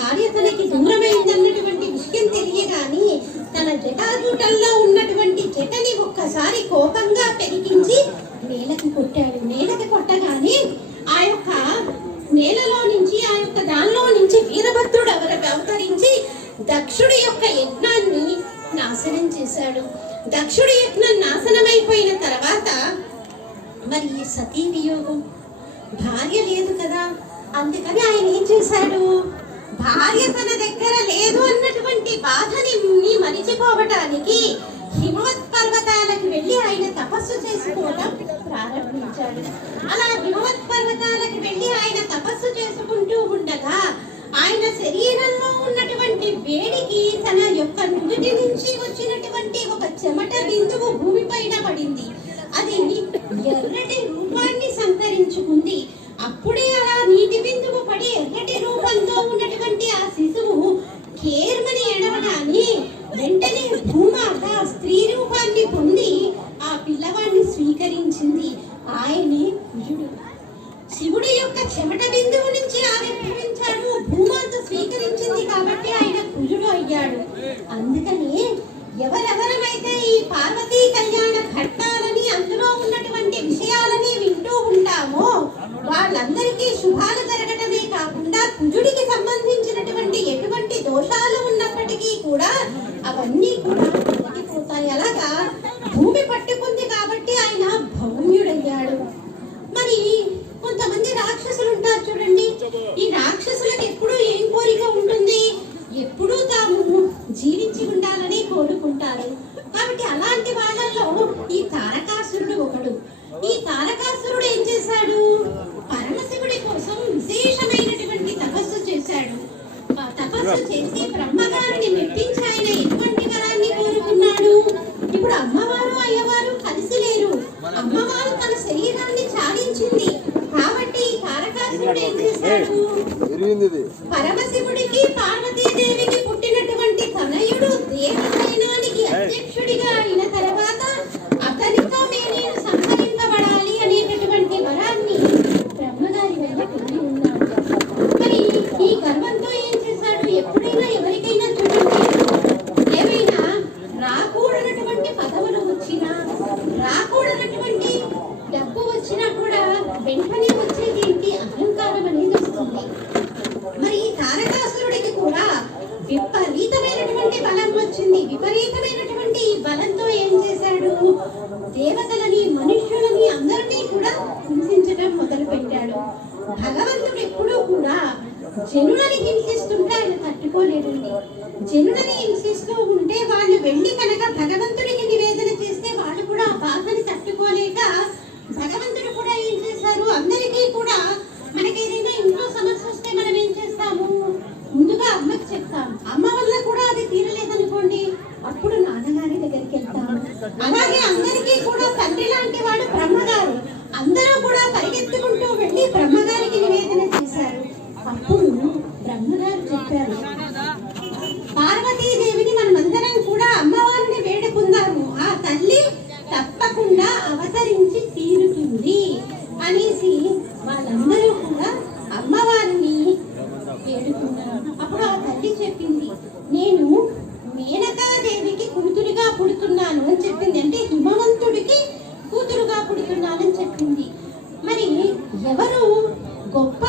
భార్య తనకి దూరమైందన్నటువంటి విషయం తెలియగాని తన జటాజుటల్లో ఉన్నటువంటి జటని ఒక్కసారి కోపంగా పెరిగించి నేలకి కొట్టాడు. నేలకి కొట్టగానే ఆ యొక్క నేలలో నుంచి ఆ యొక్క దానిలో నుంచి వీరభద్రుడు అవర అవతరించి దక్షుడి యొక్క యజ్ఞాన్ని నాశనం చేశాడు. దక్షుడి యజ్ఞం నాశనమైపోయిన తర్వాత మరి సతీ వియోగం భార్య లేదు కదా. అందుకని ఆయన ఏం చేశాడు? భార్య తన దగ్గర లేదు అన్నటువంటి బాధని మరిచిపోవటానికి హిమవత్ పర్వతాలకు వెళ్ళి ఆయన తపస్సు చేసుకోవడం ప్రారంభించాడు. అలా హిమవత్ పర్వతాలకు వెళ్ళి ఆయన తపస్సు చేసుకుంటూ ఉండగా ఆయన శరీరంలో ఉన్నటువంటి వేడికి తన యొక్క నుదుటి నుంచి వచ్చినటువంటి ఒక చెమట బిందువు భూమిపైన పడింది. అది ఎర్రటి రూపాన్ని సంతరించుకుంది. అప్పుడే అలా నీటి బిందువు పడి ఎర్రటి రూపంతో ఉన్నటువంటి ఆ శిశువు కేర్మని ఎడవడాన్ని వెంటనే భూమాత స్త్రీ రూపాన్ని పొంది ఆ పిల్లవాడిని స్వీకరించింది ఆయనే కుజుడు. శివుడి యొక్క చెమట బిందువు నుంచి ఆవిర్భవించాడు భూమాత స్వీకరించింది కాబట్టి ఆయన కుజుడు అయ్యాడు. అందుకని ఎవరెవరమైతే ఈ పార్వతీ కళ్యాణ్ తారకాసురుడు ఒకడు. ఈ తారకాసురుడు ఏం చేశాడు? పరమశివుడి కోసం విశేషమైనటువంటి తపస్సు చేశాడు. తపస్సు చేసి బ్రహ్మగారిని మెప్పించి ఆయన ఎటువంటి వరాన్ని కోరుకున్నాడు? ఇప్పుడు అమ్మవారు అయ్యవారు కలిసి లేరు. అమ్మవారు తన శరీరాన్ని చాలించింది. కాబట్టి ఈ తారకాసురుడు ఏం చేశాడు? పరమశివుడికి పార్వతీదేవికి విపరీతమైనటువంటి బలం వచ్చింది. విపరీతమైనటువంటి బలంతో ఏం చేశాడు? దేవతలని మనుష్యులని అందరినీ కూడా హింసించడం మొదలు పెట్టాడు భగవంతుడు ఎప్పుడూ కూడా జనులని హింసిస్తుంటే ఆయన తట్టుకోలేడండి. జనులని హింసిస్తూ ఉంటే వాళ్ళు వెళ్ళి కనుక భగవంతుడికి నివేదన చేస్తే వాళ్ళు కూడా ఆ బాధని తట్టుకోలేక భగవంతుడు కూడా ఏం చేశారు అందరికీ కూడా మనకి ఏదైనా ఇంట్లో సమస్య వస్తే మనం ఏం చేస్తాము ముందుగా అమ్మకి అమ్మ వల్ల కూడా అది తీరలేదనుకోండి. అప్పుడు నాన్నగారి దగ్గరికి వెళ్తాను. అలాగే అందరికీ కూడా తండ్రి లాంటి వాడు కూతురుగా చెప్పింది. మరి ఎవరు గొప్ప